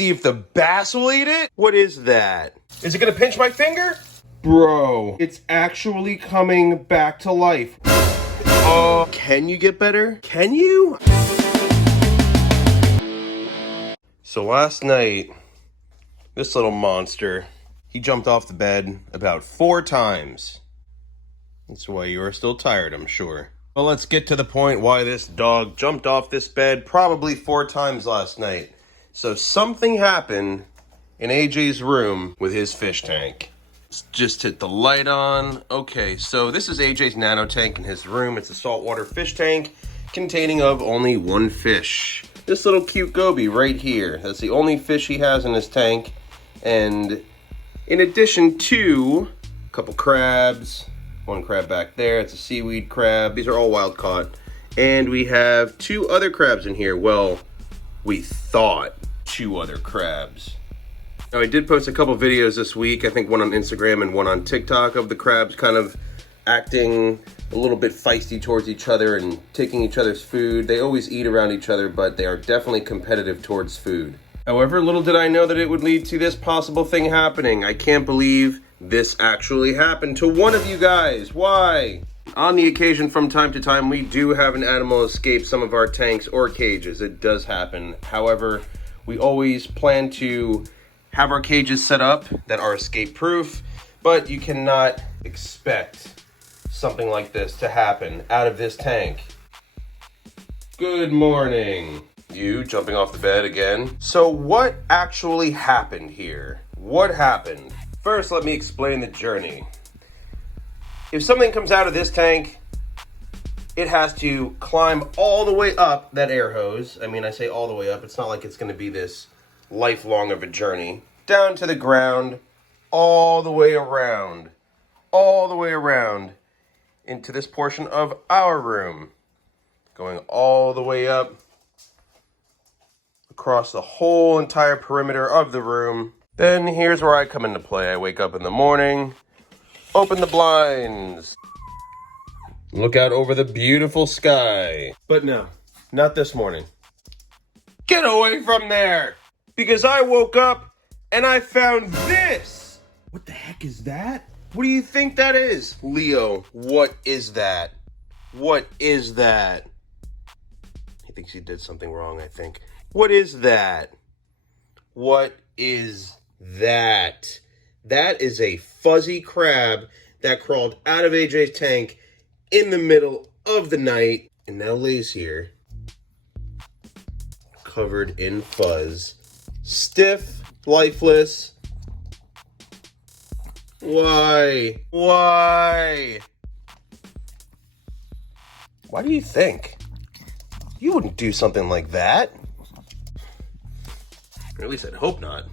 see if the bass will eat it. What is that? Is it gonna pinch my finger? Bro, it's actually coming back to life. Oh, can you get better? Can you? So last night, this little monster, he jumped off the bed about 4 times. That's why you are still tired, I'm sure. Well, let's get to the point why this dog jumped off this bed probably 4 times last night. So something happened in AJ's room with his fish tank. Let's just hit the light on. Okay, so this is AJ's nano tank in his room. It's a saltwater fish tank containing of only 1 fish. This little cute goby right here. That's the only fish he has in his tank. And in addition to a couple crabs, 1 crab back there, it's a seaweed crab. These are all wild caught. And we have 2 other crabs in here. Well, we thought 2 other crabs. Now, I did post a couple videos this week, I think one on Instagram and one on TikTok, of the crabs kind of acting a little bit feisty towards each other and taking each other's food. They always eat around each other, but they are definitely competitive towards food. However, little did I know that it would lead to this possible thing happening. I can't believe this actually happened to one of you guys. Why? On the occasion, from time to time, we do have an animal escape some of our tanks or cages. It does happen. However, we always plan to have our cages set up that are escape proof, but you cannot expect something like this to happen out of this tank. Good morning. You jumping off the bed again. So what actually happened here? What happened? First, let me explain the journey. If something comes out of this tank, it has to climb all the way up that air hose. I mean, I say all the way up. It's not like it's going to be this lifelong of a journey. Down to the ground, all the way around into this portion of our room. Going all the way up across the whole entire perimeter of the room. Then here's where I come into play. I wake up in the morning, open the blinds, look out over the beautiful sky. But no, not this morning. Get away from there! Because I woke up and I found this! What the heck is that? What do you think that is? Leo, what is that? What is that? He thinks he did something wrong, I think. What is that? What is that? That is a fuzzy crab that crawled out of AJ's tank in the middle of the night and now lays here, covered in fuzz. Stiff, lifeless. Why? Why? Why do you think? You wouldn't do something like that. Or at least I'd hope not.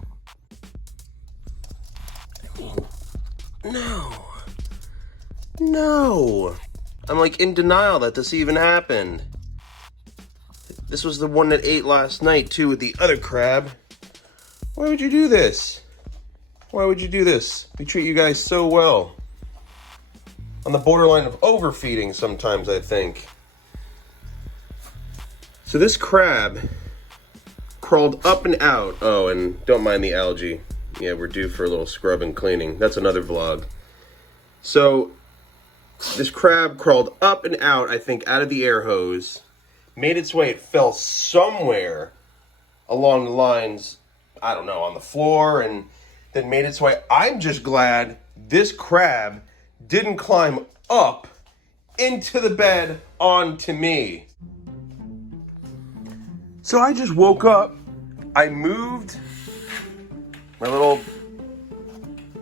I mean, no. No. I'm like in denial that this even happened. This was the one that ate last night too with the other crab. Why would you do this? Why would you do this? We treat you guys so well. On the borderline of overfeeding sometimes, I think. So this crab crawled up and out. Oh, and don't mind the algae. Yeah, we're due for a little scrub and cleaning. That's another vlog. So this crab crawled up and out, I think, out of the air hose. Made its way. It fell somewhere along the lines, I don't know, on the floor, and then made its way. I'm just glad this crab didn't climb up into the bed onto me. So I just woke up. I moved my little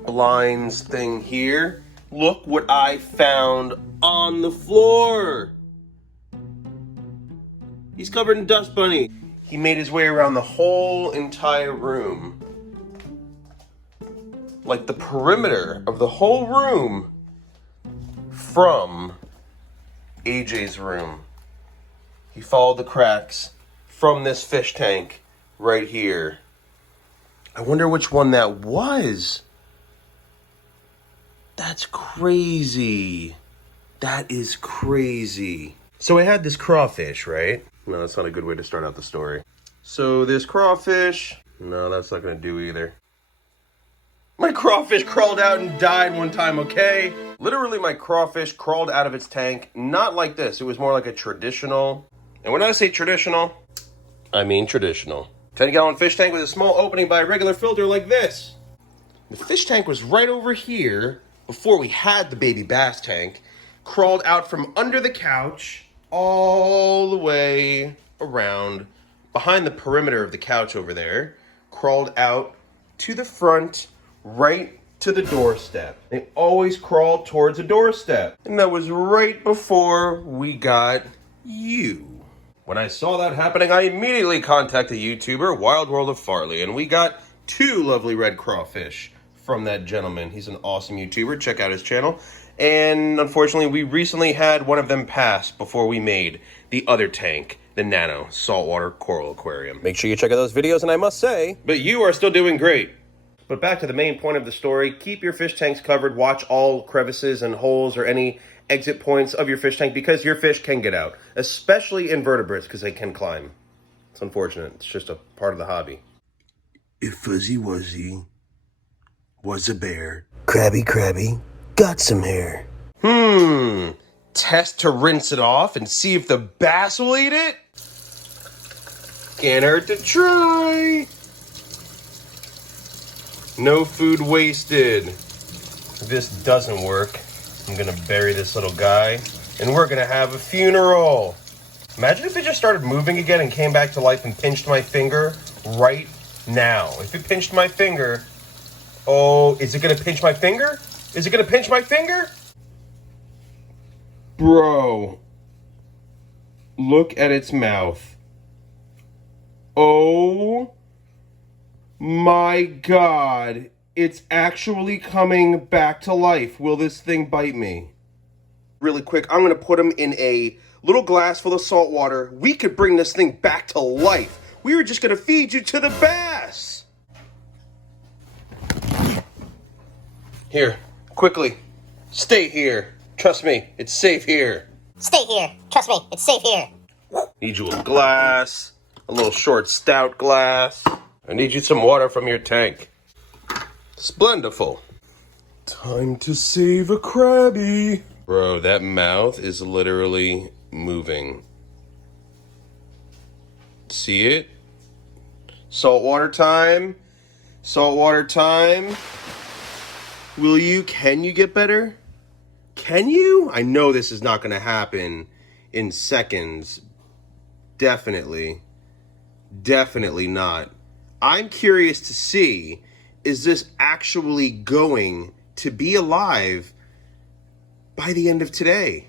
blinds thing here. Look what I found on the floor. He's covered in dust bunny. He made his way around the whole entire room. Like the perimeter of the whole room from AJ's room. He followed the cracks from this fish tank right here. I wonder which one that was. That's crazy. That is crazy. So I had this crawfish, right? No, that's not a good way to start out the story. So this crawfish, No, that's not gonna do either. My crawfish crawled out and died one time, okay? Literally, my crawfish crawled out of its tank, not like this. It was more like a traditional. And when I say traditional, I mean traditional. 10-gallon fish tank with a small opening by a regular filter like this. The fish tank was right over here before we had the baby bass tank. Crawled out from under the couch all the way around behind the perimeter of the couch over there. Crawled out to the front, right to the doorstep. They always crawl towards a doorstep. And that was right before we got you. When I saw that happening, I immediately contacted YouTuber Wild World of Farley, and we got 2 lovely red crawfish from that gentleman. He's an awesome YouTuber. Check out his channel. And unfortunately, we recently had one of them pass before we made the other tank, the Nano Saltwater Coral Aquarium. Make sure you check out those videos, and I must say, but you are still doing great. But back to the main point of the story, keep your fish tanks covered, watch all crevices and holes or any exit points of your fish tank because your fish can get out, especially invertebrates because they can climb. It's unfortunate. It's just a part of the hobby. If Fuzzy Wuzzy was a bear, Krabby got some hair. Test to rinse it off and see if the bass will eat it? Can't hurt to try. No food wasted. If this doesn't work, I'm gonna bury this little guy and we're gonna have a funeral. Imagine if it just started moving again and came back to life and pinched my finger right now. If it pinched my finger, oh, is it gonna pinch my finger? Is it gonna pinch my finger? Bro, look at its mouth. Oh my God, it's actually coming back to life. Will this thing bite me? Really quick, I'm gonna put him in a little glass full of salt water. We could bring this thing back to life. We were just gonna feed you to the bass. Here, quickly, stay here. Trust me, it's safe here. Stay here. Trust me, it's safe here. Need you a glass, a little short stout glass. I need you some water from your tank. Splendiful. Time to save a crabby. Bro, that mouth is literally moving. See it? Saltwater time. Saltwater time. Can you get better? Can you? I know this is not going to happen in seconds. Definitely not. I'm curious to see, is this actually going to be alive by the end of today?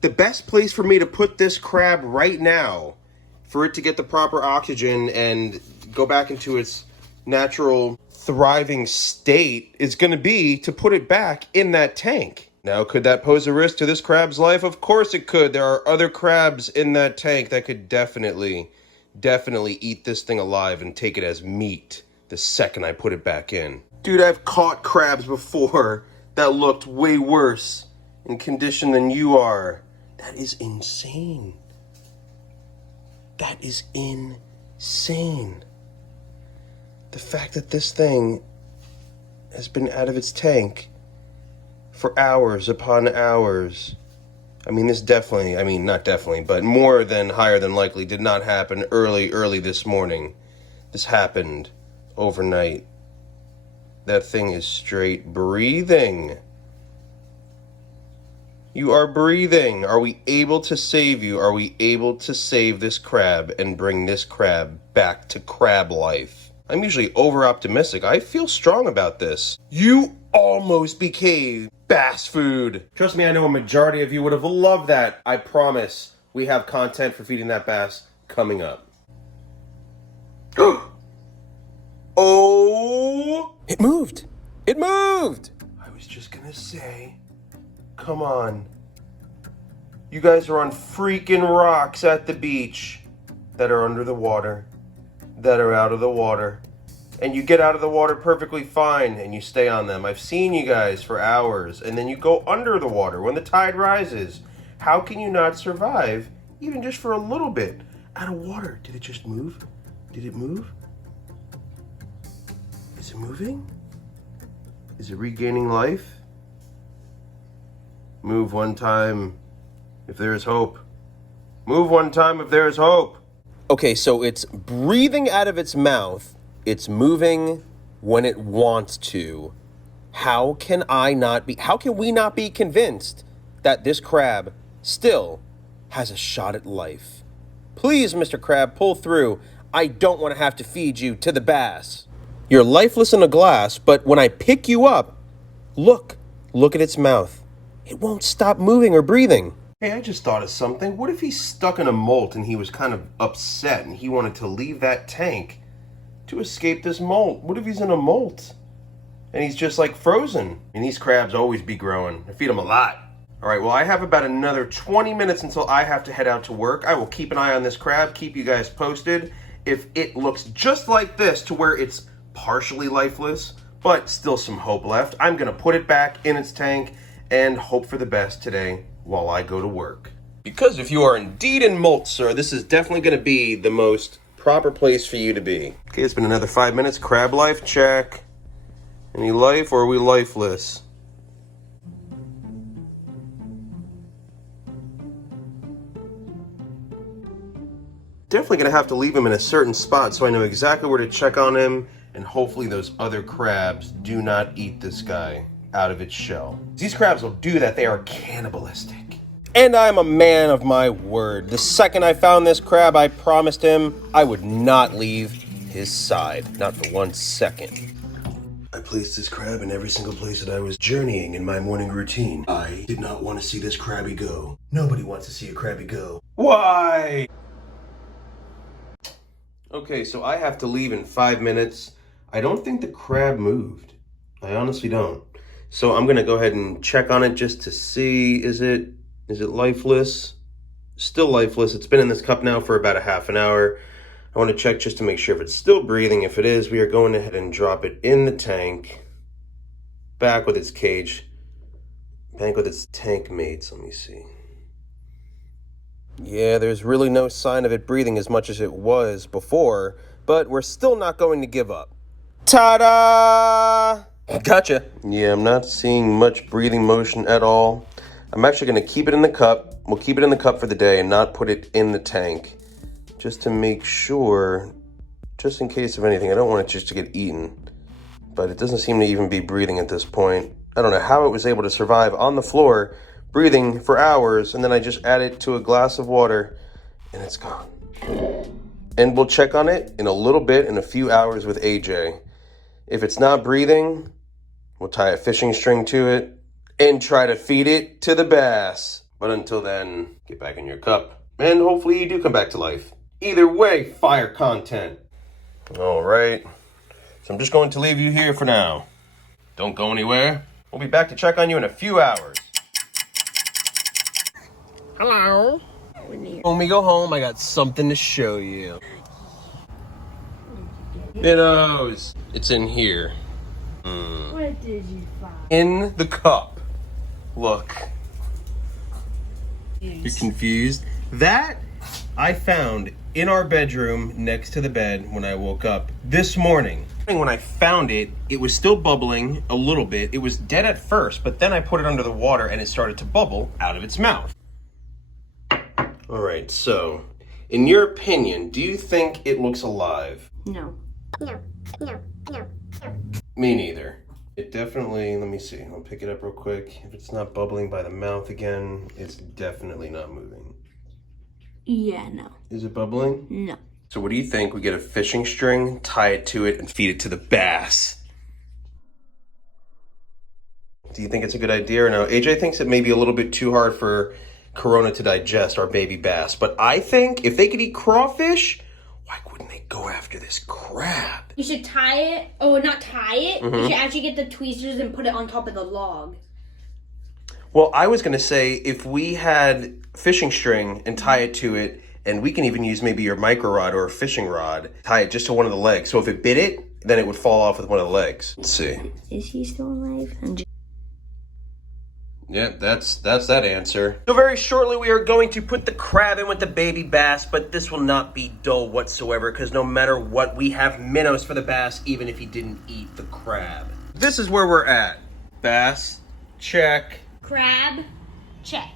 The best place for me to put this crab right now, for it to get the proper oxygen and go back into its natural thriving state, is going to be to put it back in that tank. Now, could that pose a risk to this crab's life? Of course it could. There are other crabs in that tank that could definitely eat this thing alive and take it as meat the second I put it back in. Dude, I've caught crabs before that looked way worse in condition than you are. That is insane. That is insane. The fact that this thing has been out of its tank for hours upon hours. I mean, this definitely, not definitely, but more than higher than likely did not happen early this morning. This happened overnight. That thing is straight breathing. You are breathing. Are we able to save you? Are we able to save this crab and bring this crab back to crab life? I'm usually over-optimistic. I feel strong about this. You almost became bass food. Trust me, I know a majority of you would have loved that. I promise we have content for feeding that bass coming up. Oh! It moved! It moved! I was just gonna say, come on. You guys are on freaking rocks at the beach that are under the water, that are out of the water. And you get out of the water perfectly fine and you stay on them. I've seen you guys for hours and then you go under the water when the tide rises. How can you not survive even just for a little bit out of water? Did it just move? Did it move? Is it moving? Is it regaining life? Move one time if there is hope. Move one time if there is hope. Okay, so it's breathing out of its mouth. It's moving when it wants to. How can we not be convinced that this crab still has a shot at life? Please, Mr. Crab, pull through. I don't want to have to feed you to the bass. You're lifeless in a glass, but when I pick you up, look at its mouth. It won't stop moving or breathing. Hey, I just thought of something. What if he's stuck in a molt and he was kind of upset and he wanted to leave that tank to escape this molt? What if he's in a molt and he's just like frozen? And these crabs always be growing. I feed them a lot. All right, well, I have about another 20 minutes until I have to head out to work. I will keep an eye on this crab, keep you guys posted. If it looks just like this to where it's partially lifeless, but still some hope left, I'm gonna put it back in its tank and hope for the best today while I go to work. Because if you are indeed in molt, sir, this is definitely gonna be the most proper place for you to be. Okay, it's been another 5 minutes. Crab life check. Any life, or are we lifeless? Definitely gonna have to leave him in a certain spot so I know exactly where to check on him, and hopefully those other crabs do not eat this guy out of its shell. These crabs will do that. They are cannibalistic. And I'm a man of my word. The second I found this crab, I promised him I would not leave his side, not for 1 second. I placed this crab in every single place that I was journeying in my morning routine. I did not want to see this crabby go. Nobody wants to see a crabby go. Why? Okay, so I have to leave in 5 minutes. I don't think the crab moved. I honestly don't. So I'm gonna go ahead and check on it just to see, is it lifeless? Still lifeless. It's been in this cup now for about a half an hour. I want to check just to make sure if it's still breathing. If it is, we are going ahead and drop it in the tank, back with its cage, back with its tank mates. Let me see. Yeah, there's really no sign of it breathing as much as it was before, but we're still not going to give up. Ta-da! Gotcha. Yeah, I'm not seeing much breathing motion at all. I'm actually going to keep it in the cup. We'll keep it in the cup for the day and not put it in the tank, just to make sure, just in case of anything. I don't want it just to get eaten, but it doesn't seem to even be breathing at this point. I don't know how it was able to survive on the floor, breathing for hours, and then I just add it to a glass of water, and it's gone. And we'll check on it in a little bit, in a few hours with AJ. If it's not breathing, we'll tie a fishing string to it and try to feed it to the bass. But until then, get back in your cup, and hopefully you do come back to life. Either way, fire content. All right, so I'm just going to leave you here for now. Don't go anywhere. We'll be back to check on you in a few hours. Hello. When we go home, I got something to show you. Minnows. It's in here. What did you find? In the cup. Look. You're confused? That I found in our bedroom next to the bed when I woke up this morning. When I found it, it was still bubbling a little bit. It was dead at first, but then I put it under the water and it started to bubble out of its mouth. All right, so in your opinion, do you think it looks alive? No. No. Me neither. It definitely, let me see, I'll pick it up real quick. If it's not bubbling by the mouth again, it's definitely not moving. Yeah, no. Is it bubbling? No. So what do you think? We get a fishing string, tie it to it, and feed it to the bass. Do you think it's a good idea or no? AJ thinks it may be a little bit too hard for Corona to digest, our baby bass. But I think if they could eat crawfish, why wouldn't they go after this crab? You should tie it, or not tie it. You should actually get the tweezers and put it on top of the log. Well, I was going to say if we had fishing string and tie it to it, and we can even use maybe your micro rod or a fishing rod, tie it just to one of the legs. So if it bit it, then it would fall off with one of the legs. Let's see. Is he still alive? Yeah, that's that answer. So very shortly we are going to put the crab in with the baby bass, but this will not be dull whatsoever because no matter what, we have minnows for the bass even if he didn't eat the crab. This is where we're at. Bass, check. Crab, check.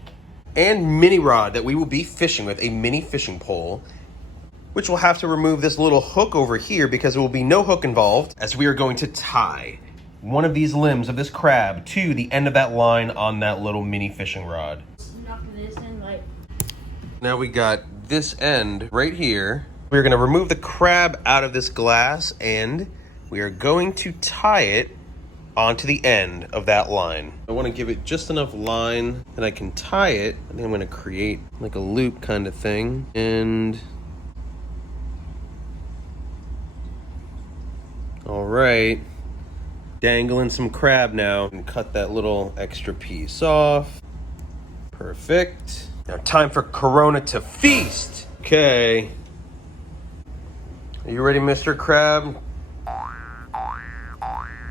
And mini rod that we will be fishing with, a mini fishing pole, which will have to remove this little hook over here because there will be no hook involved as we are going to tie one of these limbs of this crab to the end of that line on that little mini fishing rod. Knock this in, like. Now we got this end right here. We're gonna remove the crab out of this glass and we are going to tie it onto the end of that line. I wanna give it just enough line that I can tie it. I think I'm gonna create like a loop kind of thing. And all right. Dangling some crab now and cut that little extra piece off. Perfect. Now time for Corona to feast. Okay. Are you ready, Mr. Crab?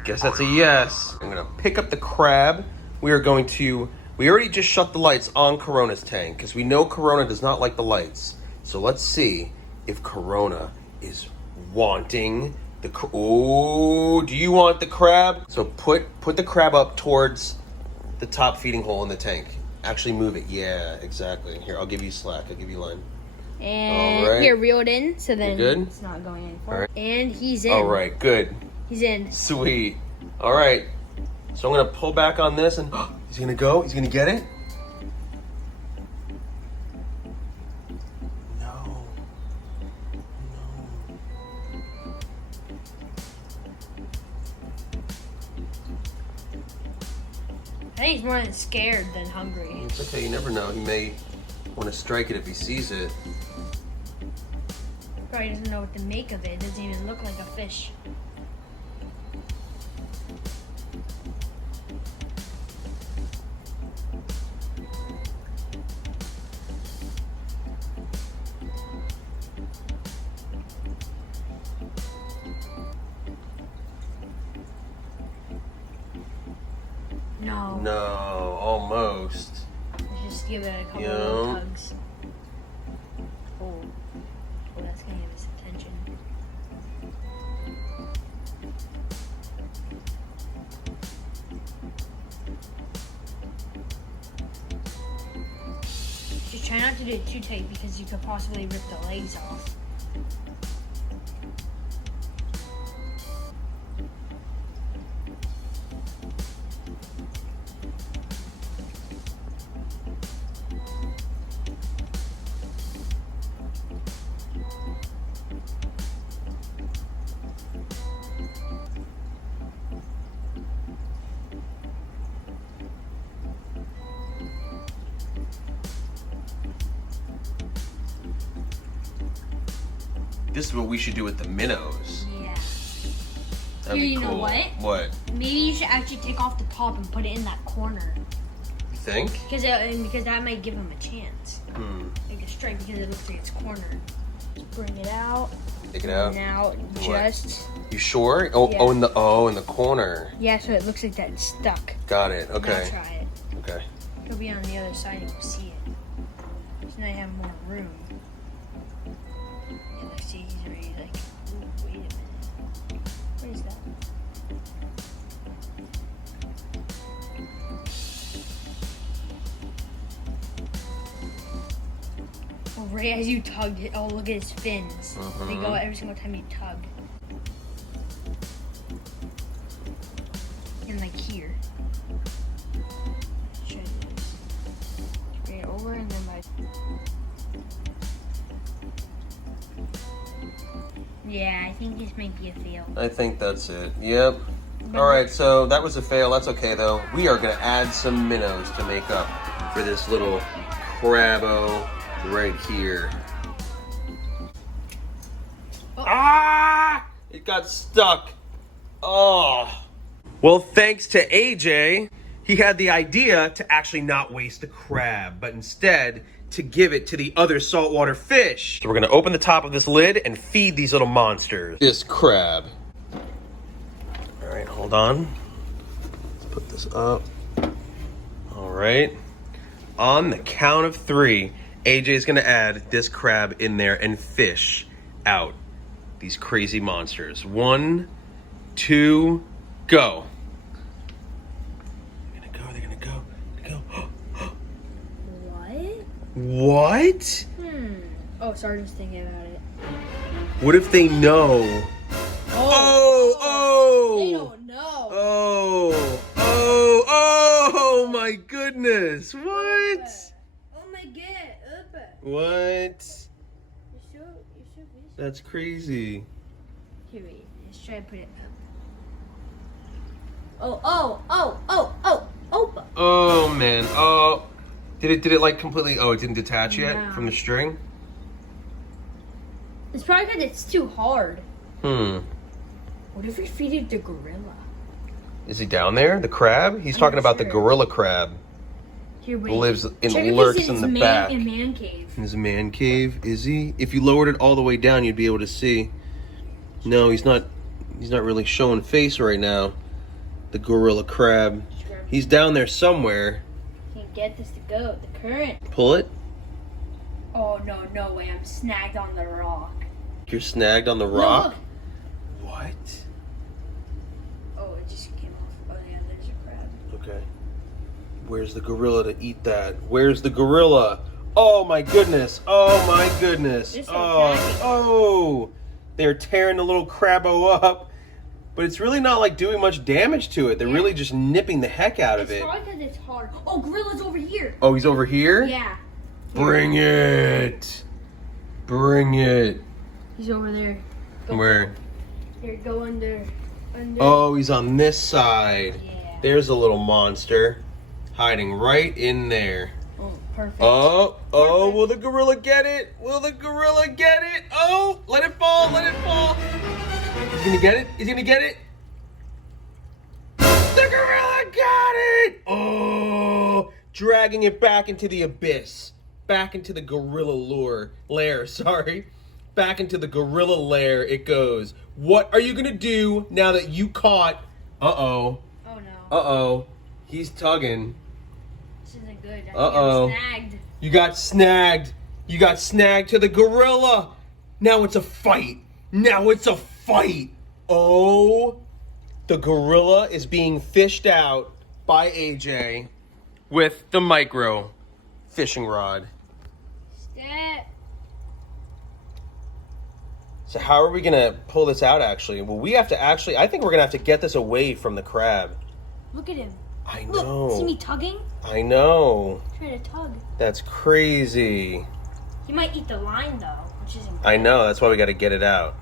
Guess that's a yes. I'm gonna pick up the crab. We already just shut the lights on Corona's tank because we know Corona does not like the lights. So let's see if Corona is wanting oh, do you want the crab? So put the crab up towards the top feeding hole in the tank. Actually move it. Yeah, exactly. Here, I'll give you slack. I'll give you line. And all right. here, reel it in, so then good? It's not going in. All right. And he's in. All right, good. He's in. Sweet. All right. So I'm gonna pull back on this, and he's gonna go. He's gonna get it. No. I think he's more than scared than hungry. It's okay. You never know. He may want to strike it if he sees it. Probably doesn't know what to make of it. It doesn't even look like a fish. No. No, almost. Let's just give it a couple Yeah. little tugs. Oh, that's gonna give us attention. Just try not to do it too tight because you could possibly rip the legs off. This is what we should do with the minnows. Yeah. That'd Here, be you cool. know what? What? Maybe you should actually take off the top and put it in that corner. You think? Because that might give him a chance. Like a strike because it looks like it's cornered. Just bring it out. Take it out. Now just You sure? Oh, Yeah. in the corner. yeah, so it looks like that's stuck. Got it. Okay. Now try it. Okay. It'll be on the other side and you'll see it. So now you have more room. Yeah, like see, he's already like, ooh, wait a minute. What is that? Oh, right as you tugged it, oh look at his fins. They go every single time you tug. And like here. Show you this. Bring it over and then by. Yeah, I think this might be a fail. I think that's it. Yep. All right, so that was a fail. That's okay, though. We are going to add some minnows to make up for this little crabbo right here. Oh. Ah! It got stuck. Oh. Well, thanks to AJ, he had the idea to actually not waste the crab, but instead to give it to the other saltwater fish. So we're going to open the top of this lid and feed these little monsters. This crab. All right, hold on. Let's put this up. All right. On the count of 3, AJ's gonna add this crab in there and fish out these crazy monsters. 1, 2, go. They're gonna go. What? What? Oh, sorry, just thinking about it. What if they know? They don't know. Oh my goodness. What? Oh my god. What? You're so busy. That's crazy. Here, wait. Let's try to put it up. Oh. Oh man. Oh. Did it like completely, it didn't detach yet No. from the string? It's probably because it's too hard. What if we feed it the gorilla? Is he down there? The crab? He's talking about the sure. gorilla crab. Here, wait. Lives in Check if lurks he's in the his back. man cave. In his man cave, is he? If you lowered it all the way down, you'd be able to see. No, he's not really showing face right now. The gorilla crab. He's down there somewhere. Can't get this to go. The current. Pull it. Oh no way! I'm snagged on the rock. You're snagged on the rock. Look. What? Oh, it just came off. Oh yeah, there's a crab. Okay. Where's the gorilla to eat that? Where's the gorilla? Oh my goodness. Oh my goodness. They're so Oh, oh. They're tearing the little crabbo up. But it's really not like doing much damage to it. They're really just nipping the heck out of it. It's probably because it's hard. Oh, gorilla's over here. Oh, he's over here? Yeah. Bring it. Bring it. He's over there. Go. Where? Here, go under. Oh, he's on this side. Yeah. There's a little monster hiding right in there. Oh, perfect. Oh, will the gorilla get it? Will the gorilla get it? Oh, let it fall, let it fall. He's gonna get it? He's gonna get it? The gorilla got it! Oh, dragging it back into the abyss. Back into the gorilla lair, sorry. Back into the gorilla lair it goes. What are you gonna do now that you caught? Oh no. He's tugging. This isn't good. I think Uh-oh. I'm snagged. You got snagged. You got snagged to the gorilla. Now it's a fight. Oh, the gorilla is being fished out by AJ with the micro fishing rod. Step. So how are we gonna pull this out actually? Well, we have to actually, I think we're gonna have to get this away from the crab. Look at him. I Look, know. see me tugging? I know. Try to tug. That's crazy. He might eat the line though, which isn't good. I know, that's why we gotta get it out.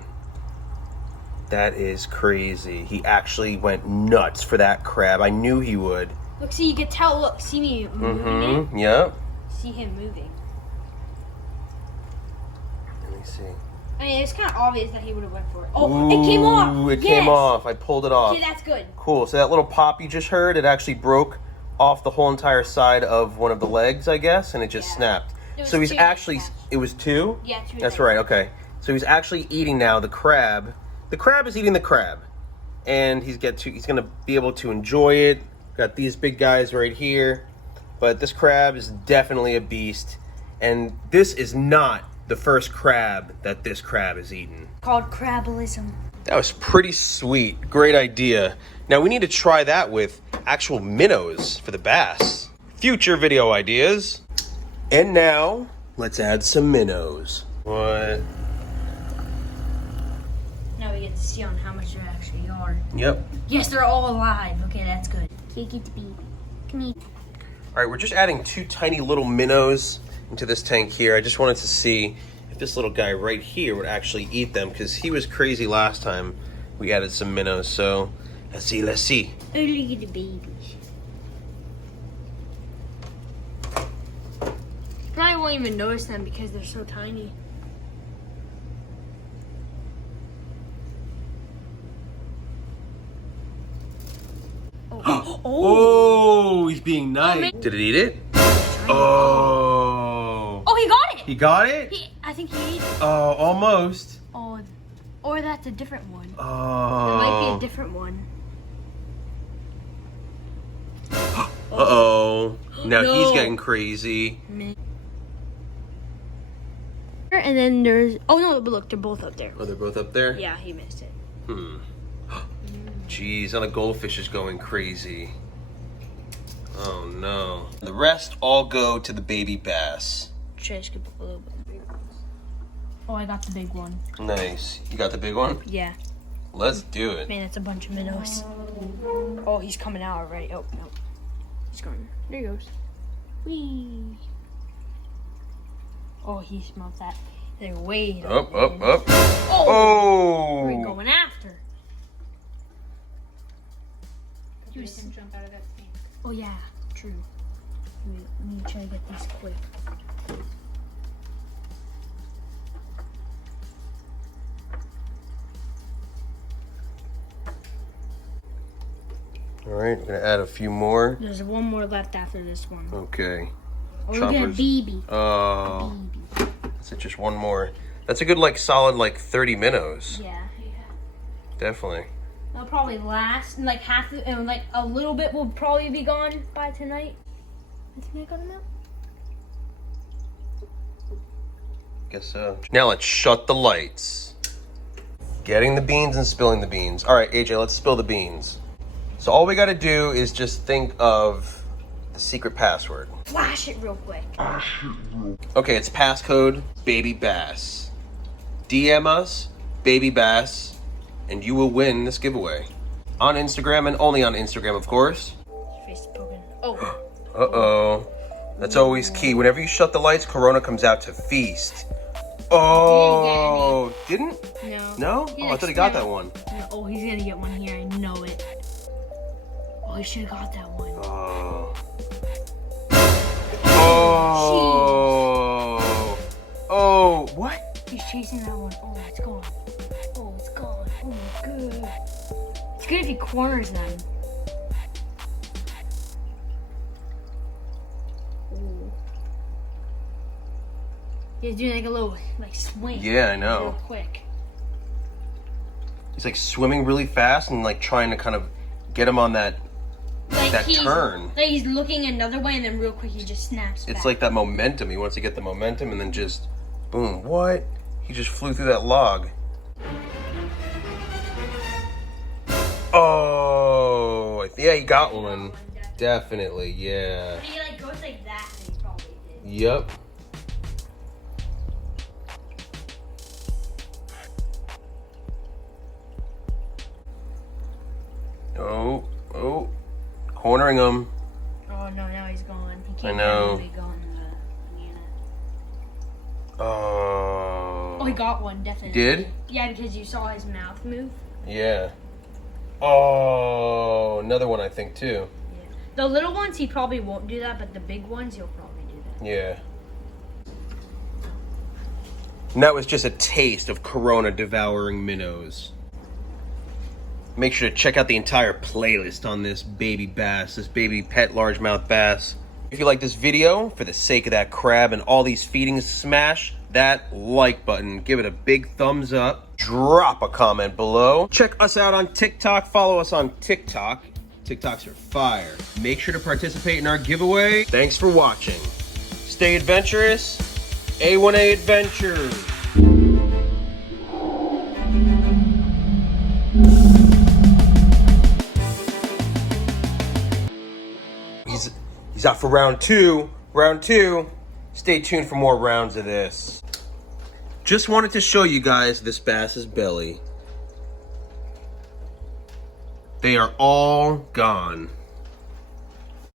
That is crazy. He actually went nuts for that crab. I knew he would. Look, see, you can tell. Look, see me moving it? Yep. See him moving. Let me see. I mean, it's kind of obvious that he would have went for it. Oh, it came off. Ooh, it Yes. came off. I pulled it off. Okay, that's good. Cool. So that little pop you just heard, it actually broke off the whole entire side of one of the legs, I guess, and it just Yeah. snapped. It was So he's two actually, legs. it was 2? Yeah, 2 That's legs. right, okay. So he's actually eating now the crab. The crab is eating the crab. And he's going to be able to enjoy it. Got these big guys right here. But this crab is definitely a beast. And this is not the first crab that this crab has eaten. Called crabalism. That was pretty sweet. Great idea. Now we need to try that with actual minnows for the bass. Future video ideas. And now, let's add some minnows. What? Now we get to see on how much there actually are. Yep. Yes, they're all alive. Okay, that's good. Here, get the baby. Come here. All right, we're just adding 2 tiny little minnows into this tank here. I just wanted to see if this little guy right here would actually eat them, because he was crazy last time we added some minnows. So let's see. Oh, look at the babies. Probably won't even notice them because they're so tiny. Oh, he's being nice. Did it eat it? Oh. Oh, he got it. He got it? I think he ate it. Oh, almost. Oh, or that's a different one. It Oh. might be a different one. Uh-oh. Now No. he's getting crazy. And then there's... Oh, no, but look, they're both up there. Oh, they're both up there? Yeah, he missed it. Jeez, now the goldfish is going crazy. Oh, no. The rest all go to the baby bass. Should I scoop up a little bit? Oh, I got the big one. Nice. You got the big one? Yeah. Let's do it. Man, that's a bunch of minnows. Oh, he's coming out already. Oh, no. He's going. There he goes. Whee! Oh, he smelled that. They're way Up. Oh! Oh! We're going after. You can jump out of that tank. Oh, yeah. True. We need to try to get these quick. All right, we're gonna add a few more. There's one more left after this one. Okay. Oh, look at Choppers. baby. Oh. That's it, just one more. That's a good, like, solid, like, 30 minnows. Yeah. Definitely. That'll probably last, like, half, and, like, a little bit will probably be gone by tonight. I think I got him out. Guess so. Now let's shut the lights. Getting the beans and spilling the beans. All right, AJ, let's spill the beans. So all we gotta do is just think of the secret password. Flash it real quick. Okay, it's passcode baby bass. DM us, baby bass, and you will win this giveaway. On Instagram and only on Instagram, of course. Face is poking. Oh. Uh-oh. That's always key. Whenever you shut the lights, Corona comes out to feast. Oh, didn't? No. No? He, Oh, I like, thought he got slammed- that one. No, oh, he's gonna get one here. I know it. Oh, he should have got that one. Oh. Oh. Oh. What? He's chasing that one. Oh, it's gone. Oh, it's gone. Oh, good. It's good if he corners them. Oh. He's doing like a little like swing. Yeah, I Real know. quick. He's like swimming really fast and like trying to kind of get him on that. Like That turn. Like he's looking another way and then real quick he just snaps It's back. like that momentum. He wants to get the momentum and then just boom. What? He just flew through that log. Oh, yeah, he got one. Definitely, yeah. He like goes like that and he probably did. Yep. Oh, cornering him. Oh no, now he's gone. He can't I know. really go in the banana. Oh. Oh, he got one, definitely. Did? Yeah, because you saw his mouth move. Yeah. Oh, another one I think too. Yeah. The little ones, he probably won't do that, but the big ones, he'll probably do that. Yeah. And that was just a taste of Corona devouring minnows. Make sure to check out the entire playlist on this baby bass, this baby pet largemouth bass. If you like this video, for the sake of that crab and all these feedings, smash that like button. Give it a big thumbs up. Drop a comment below. Check us out on TikTok. Follow us on TikTok. TikToks are fire. Make sure to participate in our giveaway. Thanks for watching. Stay adventurous. A1A Adventures. He's out for round two. Round two. Stay tuned for more rounds of this. Just wanted to show you guys this bass's belly. They are all gone.